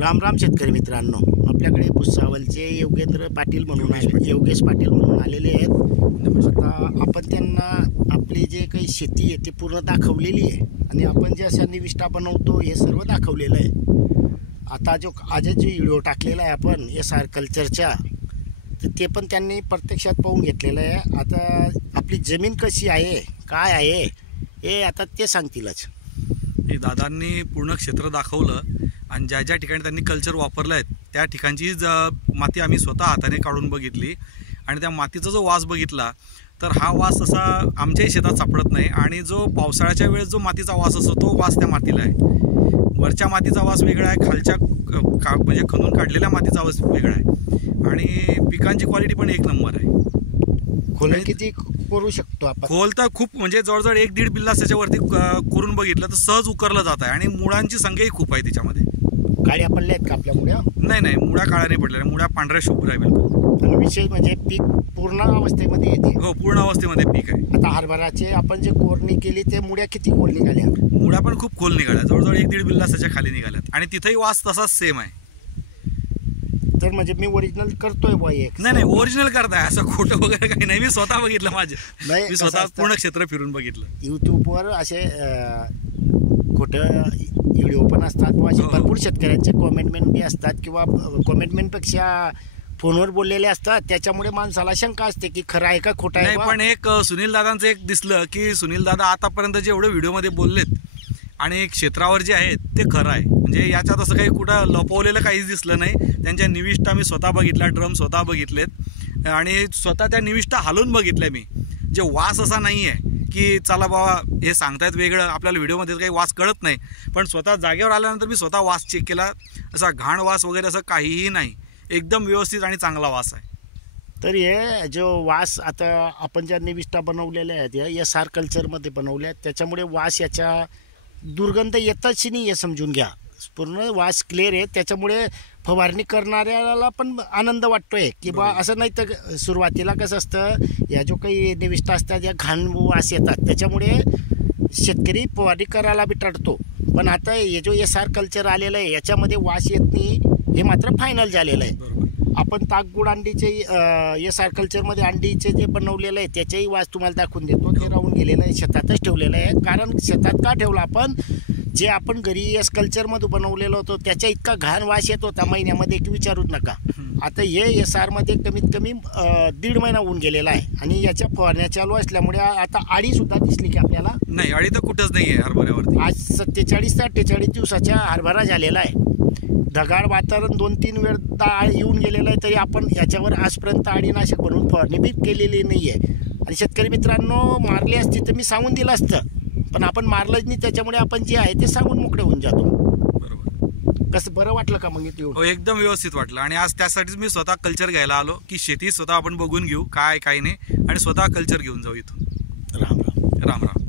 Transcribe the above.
राम राम शेतकरी मित्रांनो, आपल्याकडे भुसावळचे योगेश पाटील म्हणून आलेले आहेत। आता आपण त्यांना आपली जे काही शेती आहे ती पूर्ण दाखवलेली आहे आणि आपण जे अशा निविष्ठा बनवतो हे सर्व दाखवलेलं आहे। आता आज जो व्हिडिओ टाकलेला आहे आपण SR कल्चरच्या, तर ते पण त्यांनी प्रत्यक्षात पाहून घेतलेलं आहे। आता आपली जमीन कशी आहे, काय आहे हे आता ते सांगतीलच। हे दादांनी पूर्ण क्षेत्र दाखवलं आणि ज्या ज्या ठिकाणी त्यांनी कल्चर वापरलं आहे त्या ठिकाणची माती आम्ही स्वतः हाताने काढून बघितली आणि त्या मातीचा जो वास बघितला तर हा वास असा आमच्याही शेतात सापडत नाही आणि जो पावसाळ्याच्या वेळेस जो मातीचा वास असतो तो वास त्या मातीला आहे। वरच्या मातीचा वास वेगळा आहे, खालच्या म्हणजे खणून काढलेल्या मातीचा वास वेगळा आहे आणि पिकांची क्वालिटी पण एक नंबर आहे। खोल किती करू शकतो आपण? खोल तर खूप म्हणजे जवळजवळ 1-1.5 बिल्ला त्याच्यावरती करून बघितलं तर सहज उकरलं जात आहे आणि मुळांची संख्याही खूप आहे त्याच्यामध्ये। काळ्या पडल्या आहेत का आपल्या मुळ्या? नाही, मुळ्या काळ्या नाही पडलेल्या, मुळ्या पांढऱ्या शुभ्र आहे बिलकुल। आणि विशेष म्हणजे पीक पूर्ण अवस्थेमध्ये येते? हो, पूर्ण अवस्थेमध्ये पीक आहे। आता हरभराचे आपण जे कोरणी केली ते मुळ्या किती खोल निघाल्या? मुळ्या पण खूप खोल निघाल्या, जवळजवळ 1-1.5 बिल्ला त्याच्या खाली निघाल्यात आणि तिथेही वास तसाच सेम आहे। तर म्हणजे मी ओरिजिनल करतोय बॉय एक? नाही, ओरिजिनल करताय, असं खोटं वगैरे काही नाही। मी स्वतः बघितलं, मी स्वतः पूर्ण क्षेत्र फिरून बघितलं। यूट्यूबवर असे खोटं व्हिडिओ पण असतात किंवा असे भरपूर शेतकऱ्यांचे कॉमेंटमेंट बी असतात किंवा कॉमेंटमेंटपेक्षा फोनवर बोललेले असतात, त्याच्यामुळे माणसाला शंका असते की खरं आहे का खोटं आहे। पण एक सुनील दादांचं एक दिसलं की सुनील दादा आतापर्यंत जेवढे व्हिडिओमध्ये बोललेत आणि क्षेत्रावर जे आहेत ते खरं आहे, म्हणजे याच्यात असं काही कुठं लपवलेलं काहीच दिसलं नाही। त्यांच्या निविष्ठा मी स्वतः बघितल्या, ड्रम स्वतः बघितलेत आणि स्वतः त्या निविष्ठा हालून बघितल्या मी। जे वास असा नाही आहे की चला बाबा हे सांगतायत वेगळं, आपल्याला व्हिडिओमध्ये काही वास कळत नाही, पण स्वतः जागेवर आल्यानंतर मी स्वतः वास चेक केला, असा घाण वास वगैरे असं काहीही नाही, एकदम व्यवस्थित आणि चांगला वास आहे। तर हे जो वास आता आपण ज्या निविष्ठा बनवलेल्या आहेत या SR कल्चरमध्ये बनवल्या आहेत, त्याच्यामुळे वास याच्या दुर्गंध येतच नाही हे समजून घ्या। पूर्ण वास क्लिअर आहे, त्याच्यामुळे फवारणी करणाऱ्याला पण आनंद वाटतोय की बा असं नाही तर सुरुवातीला कसं असतं, या जो काही निविष्ठा असतात या घाण वास येतात त्याच्यामुळे शेतकरी फवारणी करायला बी टळतो। पण आता हे जो SR कल्चर आलेलं आहे याच्यामध्ये वास येत नाही, हे मात्र फायनल झालेलं आहे। आपण ताकगुड अंडीचे SR कल्चरमध्ये अंडीचे जे बनवलेलं आहे त्याच्याही वास तुम्हाला दाखवून देतो, ते राहून गेलेलं आहे, शेतातच ठेवलेलं आहे। कारण शेतात का ठेवलं आपण, जे आपण घरी SR कल्चरमध्ये बनवलेलं होतं त्याच्या इतका घाण वास येत होता महिन्यामध्ये की विचारूच नका। आता हे SR मध्ये कमीत कमी 1.5 महिना होऊन गेलेला आहे आणि याच्या फवारण्या चालू असल्यामुळे आता आळीसुद्धा दिसली की आपल्याला नाही, आळी तर कुठंच नाही आहे हरभऱ्यावरती। आज 47 ते 48 दिवसाच्या हरभरा झालेला आहे, ढगाळ वातावरण 2-3 वेळा येऊन गेलेलं आहे, तरी आपण याच्यावर आजपर्यंत अळीनाशक बनवून फवारणी बी केलेली नाही आहे। आणि शेतकरी मित्रांनो, मारली असती तर मी सांगून दिलं असतं, पण आपण मारलंच नाही, त्याच्यामुळे आपण जे आहे ते सांगून मोकळे होऊन जातो। बरोबर, कसं बरं वाटलं का मग इथे? हो, एकदम व्यवस्थित वाटलं आणि आज त्यासाठीच मी स्वतः कल्चर घ्यायला आलो की शेती स्वतः आपण बघून घेऊ काय नाही आणि स्वतः कल्चर घेऊन जाऊ इथून। राम राम। राम राम।